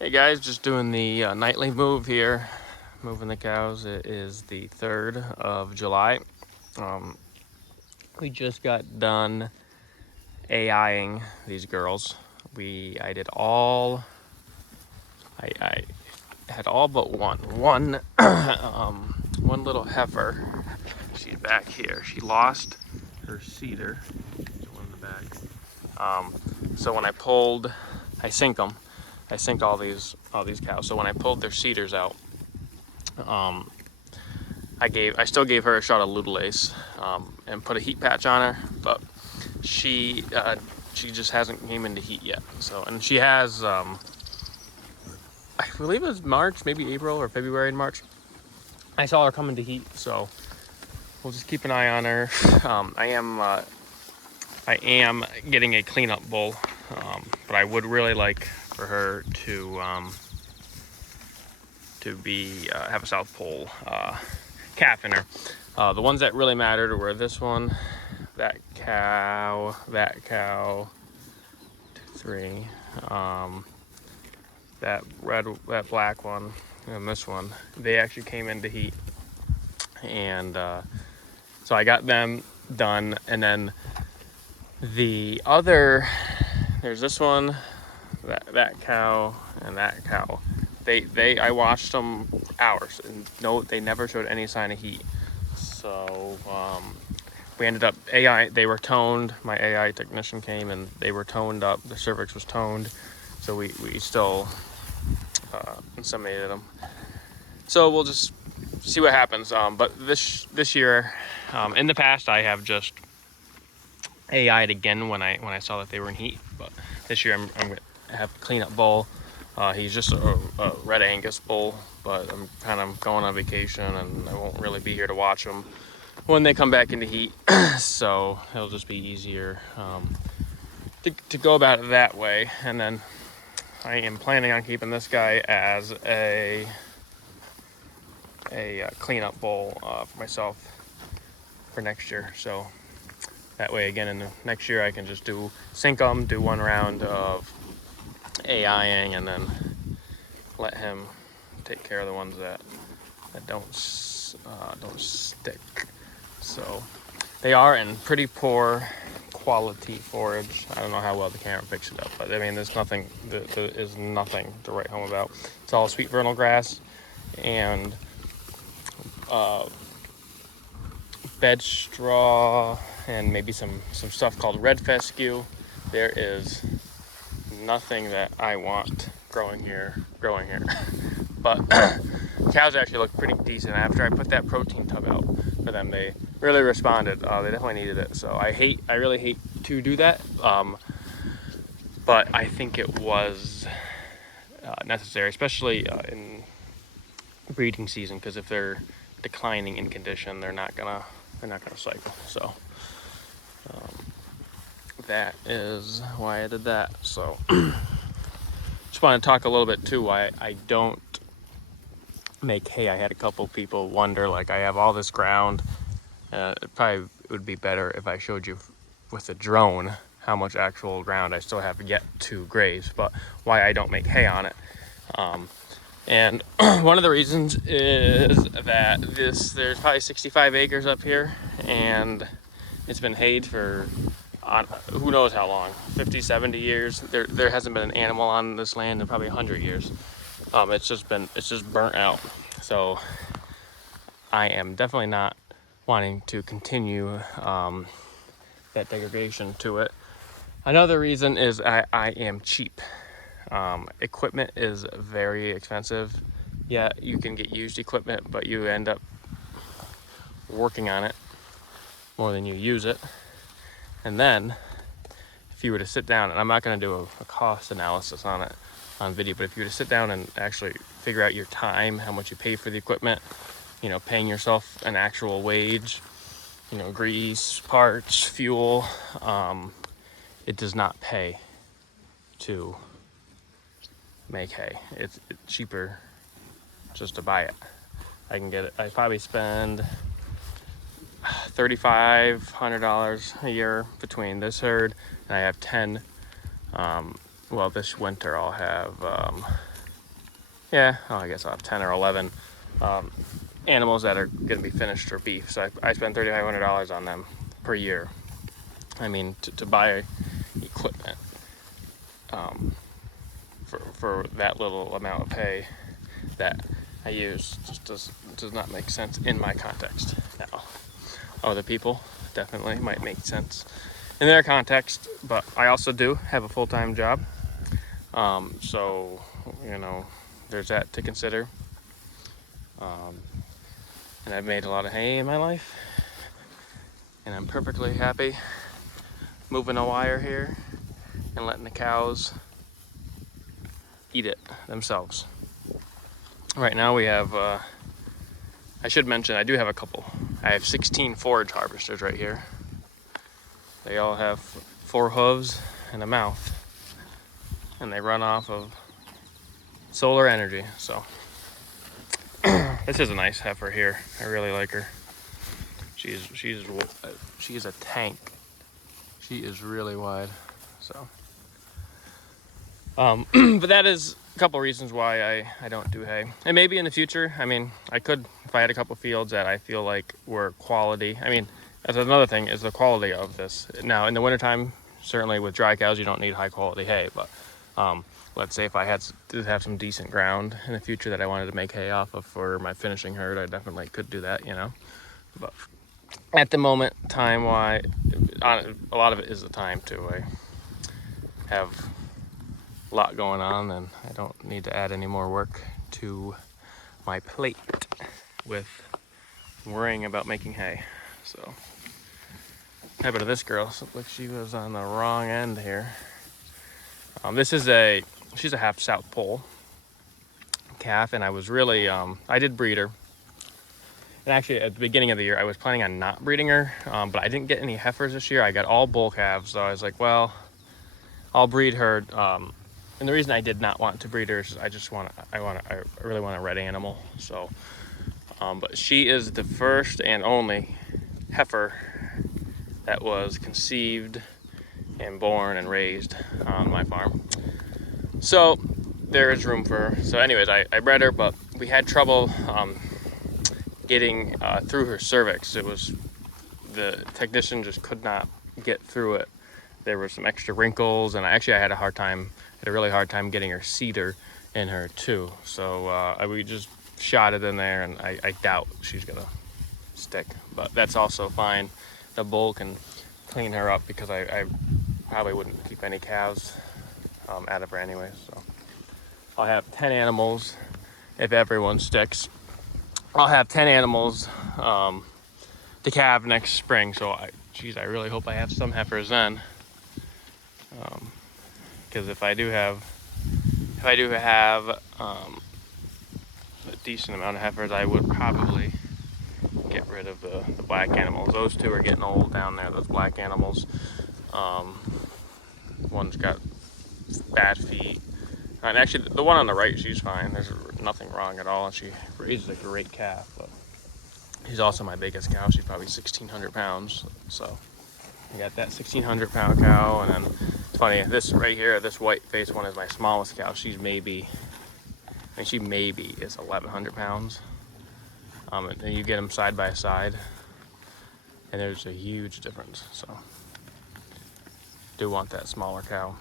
Hey guys, just doing the nightly move here, moving the cows. It is the 3rd of July. Um, we just got done AIing these girls. I did all, I had all but one, one little heifer. She's back here. She lost her cedar. There's one in the back. So when I pulled, I sink them. I sink all these cows. So when I pulled their cedars out, I still gave her a shot of Ludulase and put a heat patch on her, but she just hasn't came into heat yet. So, and she has I believe it was March, maybe April or February and March. I saw her come into heat, so we'll just keep an eye on her. I am getting a cleanup bull, but I would really like for her to be have a South Pole calf in her. The ones that really mattered were this one, that cow, 3, that black one, and this one. They actually came into heat, and so I got them done. And then the other, there's this one, that cow, and that cow. I watched them hours, and no, they never showed any sign of heat. So we ended up they were toned. My AI technician came and they were toned up. The cervix was toned, so we still inseminated them. So we'll just see what happens. But this year, in the past, I have just AI'd again when I saw that they were in heat. But this year I'm gonna have a cleanup bull. He's just a red Angus bull, but I'm kind of going on vacation and I won't really be here to watch them when they come back into heat. So it'll just be easier to go about it that way. And then I am planning on keeping this guy as a cleanup bull for myself for next year. So that way, again, in the next year, I can just sink them, do one round of AIing, and then let him take care of the ones that don't stick. So they are in pretty poor quality forage. I don't know how well the camera picks it up, but I mean, there is nothing to write home about. It's all sweet vernal grass and bed straw and maybe some stuff called red fescue. There is nothing that I want growing here. But cows actually look pretty decent. After I put that protein tub out for them, they really responded. They definitely needed it. So I really hate to do that. But I think it was necessary, especially in breeding season, because if they're declining in condition, they're not gonna cycle. So that is why I did that. So just want to talk a little bit too why I don't make hay. I had a couple people wonder, like, I have all this ground. It probably would be better if I showed you with a drone how much actual ground I still have yet to graze, but why I don't make hay on it. And one of the reasons is that there's probably 65 acres up here, and it's been hayed for who knows how long, 50, 70 years. There hasn't been an animal on this land in probably 100 years. It's just burnt out. So I am definitely not wanting to continue that degradation to it. Another reason is I am cheap. Equipment is very expensive. Yeah, you can get used equipment, but you end up working on it more than you use it. And then if you were to sit down, and I'm not going to do a cost analysis on it on video, but if you were to sit down and actually figure out your time, how much you pay for the equipment, paying yourself an actual wage, grease, parts, fuel, it does not pay to make hay. It's cheaper just to buy it. I can get it. I probably spend $3,500 a year between this herd, and I have 10. Well, this winter I'll have yeah, oh, I guess I'll have 10 or 11 animals that are going to be finished for beef. So I spend $3,500 on them per year. I mean, to buy equipment for that little amount of pay that I use just does not make sense in my context. Now, other people definitely might make sense in their context, but I also do have a full-time job. So, there's that to consider. And I've made a lot of hay in my life, and I'm perfectly happy moving a wire here and letting the cows eat it themselves. Right now we have, I should mention, I do have a couple. I have 16 forage harvesters right here. They all have 4 hooves and a mouth, and they run off of solar energy. So this is a nice heifer here. I really like her. She's a tank. She is really wide. So, but that is a couple reasons why I don't do hay. And maybe in the future, I mean, I could, if I had a couple fields that I feel like were quality. I mean, that's another thing, is the quality of this. Now, in the wintertime, certainly with dry cows, you don't need high quality hay, but let's say if I did have some decent ground in the future that I wanted to make hay off of for my finishing herd, I definitely could do that, But at the moment, time-wise, a lot of it is the time too. I have a lot going on, and I don't need to add any more work to my plate with worrying about making hay. So, happened to this girl. So like she was on the wrong end here. She's a half South Pole calf, and I was really, I did breed her. And actually, at the beginning of the year, I was planning on not breeding her, but I didn't get any heifers this year. I got all bull calves, so I was like, well, I'll breed her. And the reason I did not want to breed her is I really want a red animal. So, but she is the first and only heifer that was conceived and born and raised on my farm. So there is room for her. So anyways, I bred her, but we had trouble getting through her cervix. The technician just could not get through it. There were some extra wrinkles, and I had a really hard time getting her cedar in her too. So we just shot it in there, and I doubt she's gonna stick, but that's also fine. The bull can clean her up because I probably wouldn't keep any calves out of her anyway. So I'll have 10 animals if everyone sticks. I'll have 10 animals to calve next spring. So I really hope I have some heifers then. Because if I do have a decent amount of heifers, I would probably get rid of the black animals. Those two are getting old down there, those black animals. One's got bad feet. And actually, the one on the right, she's fine. There's nothing wrong at all, and she raises a great calf. But she's also my biggest cow. She's probably 1,600 pounds. So I got that 1,600 pound cow, and then it's funny, this right here, this white face one is my smallest cow. She maybe is 1,100 pounds. And you get them side by side, and there's a huge difference. So do want that smaller cow.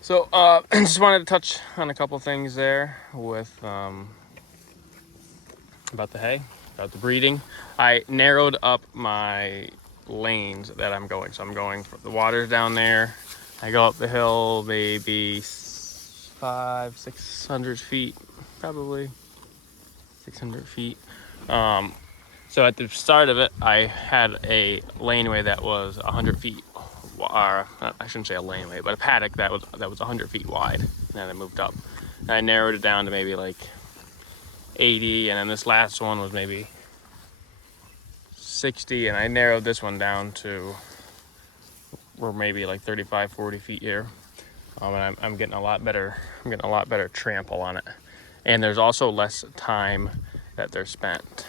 So I just wanted to touch on a couple things there with about the hay, about the breeding. I narrowed up my lanes that I'm going. So I'm going for the water's down there. I go up the hill maybe 500-600 feet, probably 600 feet. So at the start of it, I had a laneway that was 100 feet. Or I shouldn't say a laneway, but a paddock that was 100 feet wide. And then I moved up, and I narrowed it down to maybe like 80, and then this last one was maybe 60, and I narrowed this one down to we're maybe like 35-40 feet here. And I'm getting a lot better. I'm getting a lot better trample on it, and there's also less time that they're spent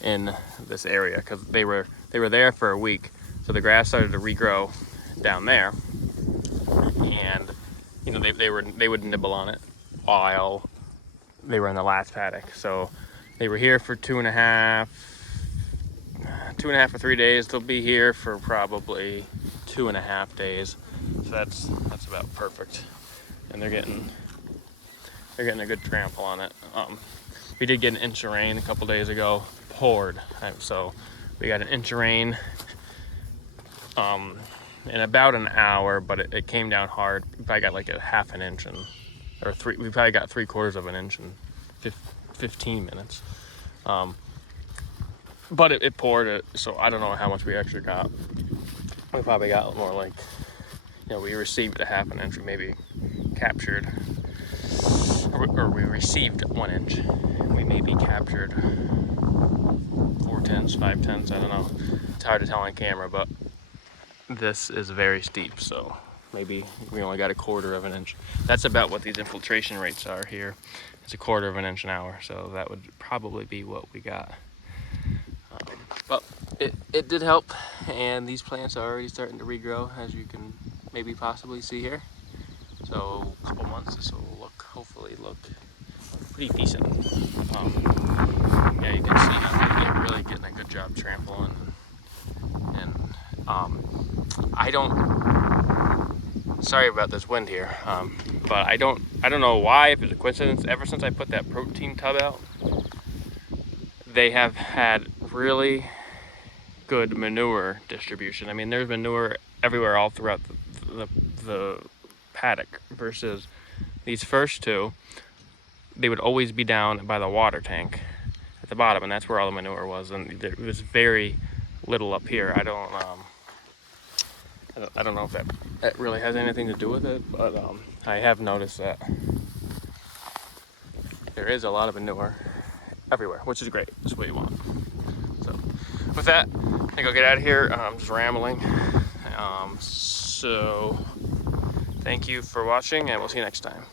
in this area because they were there for a week. So the grass started to regrow down there, and know, they would nibble on it while they were in the last paddock. So they were here for 2.5 or 3 days. They'll be here for probably 2.5 days. So that's about perfect. And they're getting a good trample on it. We did get an inch of rain a couple days ago. Poured. So we got an inch of rain in about an hour, but it came down hard. We probably got like a half an inch we probably got 3/4 of an inch in 15 minutes. But it poured, so I don't know how much we actually got. We probably got more like, we received a half an inch, we maybe captured, or we received 1 inch, and we maybe captured 4/10, 5/10, I don't know. It's hard to tell on camera, but this is very steep, so maybe we only got 1/4 of an inch. That's about what these infiltration rates are here. It's 1/4 of an inch an hour, so that would probably be what we got. But it did help, and these plants are already starting to regrow, as you can maybe possibly see here. So a couple months, this will hopefully look pretty decent. Yeah, you can see I'm really getting a good job trampling, and sorry about this wind here, but I don't know why, if it's a coincidence. Ever since I put that protein tub out, they have had really good manure distribution. I mean, there's manure everywhere all throughout the paddock, versus these first two, they would always be down by the water tank at the bottom, and that's where all the manure was, and there was very little up here. I don't know if that really has anything to do with it, but I have noticed that there is a lot of manure everywhere, which is great. That's what you want. So with that, I think I'll get out of here. I'm just rambling. So thank you for watching, and we'll see you next time.